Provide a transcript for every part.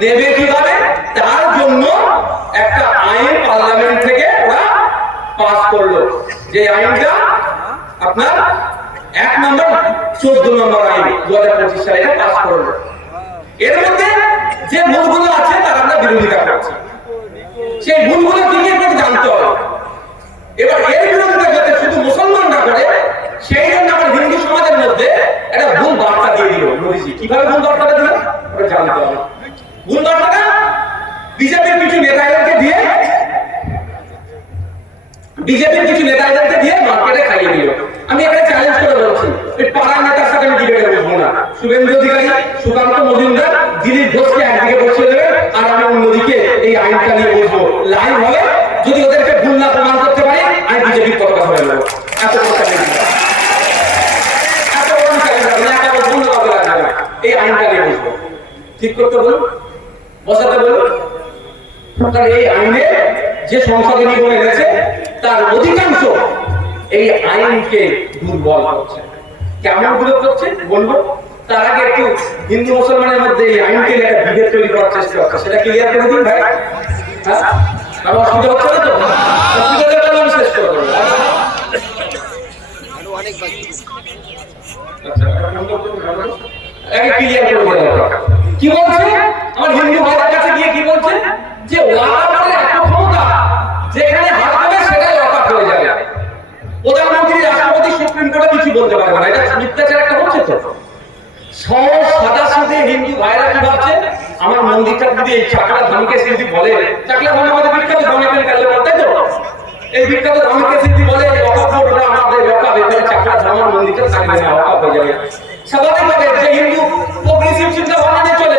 নেবে কীভাবে? তার জন্য একটা আইন পার্লামেন্ট থেকে ওরা পাস করল। যে আইনটা আপনার এক নম্বর, চোদ্দ নম্বর আইন, দু হাজার পঁচিশ সালে এটা পাস করল। এর মধ্যে যে ভুলগুলো আছে, তার আমরা বিরোধিতা করছি। সেই ভুলগুলো দিকে একটু জানতে হবে? এবার এর বিরোধিতা যাতে শুধু মুসলমান না করে, সেই জন্য আমার হিন্দু সমাজের মধ্যে একটা ভুল বার্তা দিয়ে দিল মোদীজি। কীভাবে ভুল বার্তাটা দিল? ওটা জানতে হবে। ভুল বার্তাটা বিজেপির কিছু নেতাদেরকে দিয়ে বিজেপির কিছু নেতাদেরকে দিয়ে মার্কেটে খাইয়ে দিল। আমি এখানে চ্যালেঞ্জ করে বলছি এই পাড়ার নেতার সাথে আমি ডিবেটে না। শুভেন্দু অধিকারী সুকান্ত মজুমদার দিলীপ ঘোষকে একদিকে বসিয়ে দেবেন আর আমি অন্যদিকে এই আইনটা নিয়ে বসবো। লাইভ হবে যদি ওদেরকে ভুল না প্রমাণ করতে পারি আমি বিজেপির পতাকা ধরে নেব। এত বড় challenge। এত বড় challenge হবে না, এত বড় ভুল হবে না, হবে না। এই আইনটা নিয়ে বসবো। ঠিক করতে বলুন। বসাতে বলুন। তার এই আইনে যে সংসদে নিগম এনেছে তার অধিকাংশ এই আইনকে দুর্বল করছে। কেমন দুর্বল করছে? বলব, তার আগে একটু হিন্দু মুসলমানের মধ্যে এই আইনকে একটা বিভেদ তৈরি করার চেষ্টা হচ্ছে। সেটা ক্লিয়ার করে দিন ভাই। হ্যাঁ? আমার অসুবিধা হচ্ছে না তো? করে। করে দেওয়া কি বলছে? আমার হিন্দু ভাইদের কাছে গিয়ে কি বলছে? যে ওয়াকাফের এত ক্ষমতা যেখানে হাত দেবে, সেটাই ওয়াকাফ হয়ে যাবে। প্রধানমন্ত্রী রাষ্ট্রপতি সুপ্রিম কোর্টে কিছু বলতে পারবে না। এটা মিথ্যাচার একটা হচ্ছে তো। মন্দিরটা যদি এই স্মৃতি বলে, চাকলা ধাম আমাদের বিখ্যাত ধর্মের কালে তাই তো? এই বিখ্যাত ধর্মকে স্মৃতি বলে ওটা আমাদের ওয়াকাফ এখানে চাকলা ধাম মন্দিরটা থাকবে হয়ে যাবে। স্বাভাবিকভাবে যে হিন্দু প্রগ্রেসিভ চিন্তা ভাবনা চলে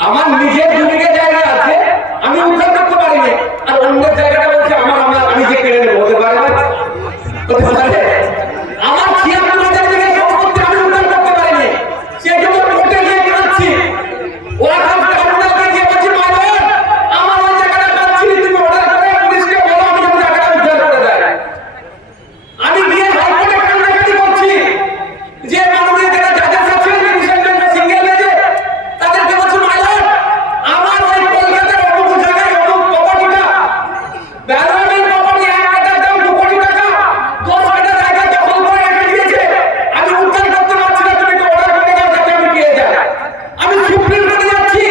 আমার নিজের জমিকে জায়গা আছে, আমি উদ্ধার করতে পারিনি। আর অন্যের জায়গাটা বলছে, আমার আমার আমি যে কেড়ে নেব। হতে পারে না হতে পারে আমার ছিয়াত্তর হাজার বিঘা সম্পত্তি আমি উদ্ধার করতে পারিনি সেই জন্য কোর্টে গিয়ে কাঁদছি ওরা কাউকে আপনাকে গিয়ে বলছে মাইলন আমার ওই জায়গাটা পাচ্ছি না, তুমি অর্ডার করে পুলিশকে বলো আমি যেন জায়গাটা উদ্ধার করে দেয় আমি গিয়ে হাইকোর্টে কান্নাকাটি করছি যে মাননীয় যারা জাজেস আছেন ডিভিশন বেঞ্চে সিঙ্গেল বেঞ্চে তাদেরকে বলছি মাইলন আমার ওই কলকাতার অমুক জায়গায় অমুক প্রপার্টিটা ব্যালমেন্ট প্রপার্টি এক কাটার দাম দু কোটি টাকা দশ কাটা জায়গা দখল করে রেখে দিয়েছে আমি উদ্ধার করতে পারছি না তুমি অর্ডার করে দাও যাতে আমি পেয়ে যাই আমি সুপ্রিম কোর্টে যাচ্ছি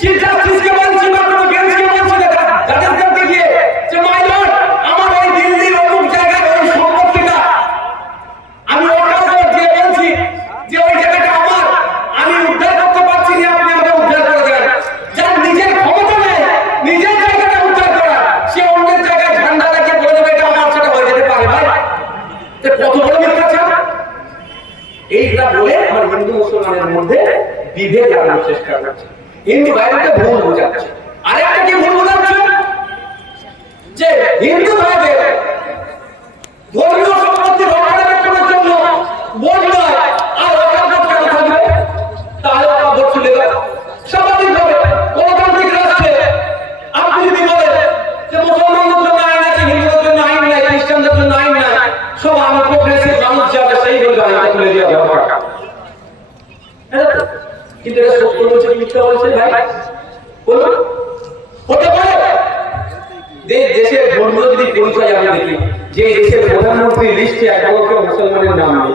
চিফ জাস্টিসকে বলছি বা কোনো বেঞ্চকে বলছি না জাজেসদেরকে গিয়ে যে মাইলন আমার ওই দিল্লির অমুক জায়গায় ওই সম্পত্তিটা আমি ওটা দিয়ে বলছি যে ওই জায়গাটা আমার আমি উদ্ধার করতে পারছি না আপনি আমাকে উদ্ধার করে দেন যার নিজের ক্ষমতা নেই নিজের জায়গাটা উদ্ধার করা সে অন্যের জায়গায় ঝান্ডা লাগিয়ে বলে দেবে এটা আমার সেটা হয়ে যেতে পারে ভাই তো কত বড় মিথ্যাচার এইটা বলে আমার হিন্দু মুসলমানের মধ্যে বিভেদ জানার চেষ্টা করছে। হিন্দু ভাইদেরকে ভুল বোঝাচ্ছে। আরেকটা কি ভুল বোঝাচ্ছে? যে হিন্দু এটা সত্য বলছে কি মিথ্যা বলছে ভাই? বলুন। হতে পারে। দেশের ধর্মীয় যদি পরিচয় আমি দেখি, যে দেশের প্রধানমন্ত্রী লিস্টে একমাত্র মুসলমানের নাম নেই।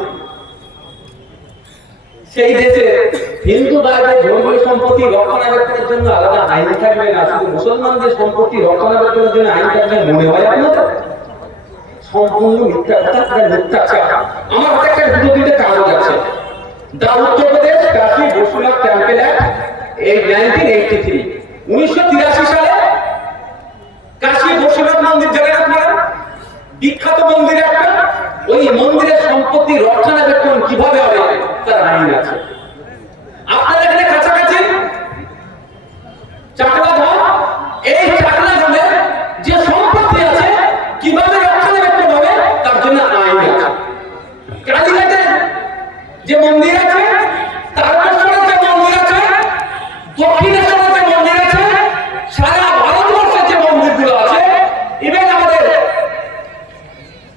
সেই দেশে হিন্দু ভাইদের ধর্মীয় সম্পত্তি রক্ষণাবেক্ষণের জন্য আলাদা আইন থাকবে না, শুধু মুসলমানদের সম্পত্তি রক্ষণাবেক্ষণের জন্য আইন থাকবে মনে হয় আপনার সম্পূর্ণ মিথ্যা কথা আমার হাতে একটা দুটো তিনটে কাগজ আছে। The Uttar Pradesh Kashi Vishwanath temple act এই নাইনটিন এইটটি থ্রি উনিশশো তিরাশি সালে কাশী বসুনাথ মন্দির জানেন বিখ্যাত মন্দির একটা, ওই মন্দিরের সম্পত্তি রক্ষণাবেক্ষণ কীভাবে হবে তার আইন আছে।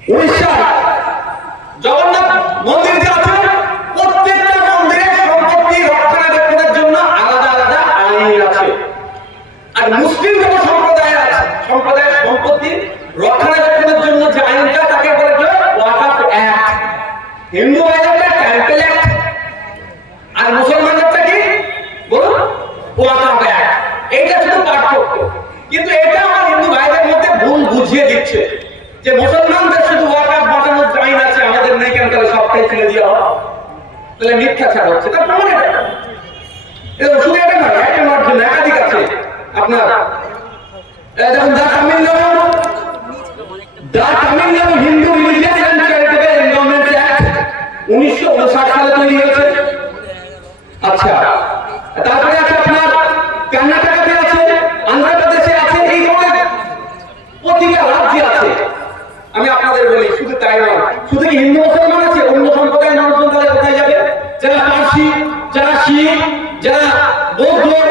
উড়িষ্যায় জগন্নাথ মন্দির প্রত্যেকটা সম্পত্তি রক্ষণাবেক্ষণের জন্য আলাদা আলাদা আইন আছে। আর মুসলিম সম্প্রদায় সম্প্রদায়ের সম্পত্তি রক্ষণাবেক্ষণের জন্য যে আইনটা তাকে বলে হিন্দু আইনটা টেম্পল অ্যাক্ট আর মুসলমানেরটা কি? বলুন ওয়াকাফ অ্যাক্ট এইটা শুধু পার্থক্য। কিন্তু এটা আমার হিন্দু ভাইদের মধ্যে ভুল বুঝিয়ে দিচ্ছে। যে মুসলমানদের শুধু ওয়াকাত বাঁচানোর আইন আছে, আমাদের নেই কেন? তাহলে সবটাই ছেড়ে দেওয়া হয়। তাহলে মিথ্যা ছাড়া হচ্ছে। তার প্রমাণ এটা এটা শুধু এটা নয় একটা মাধ্যম একাধিক আছে। আপনার যখন দা দা নাম দা তামিলনাড়ু গোবর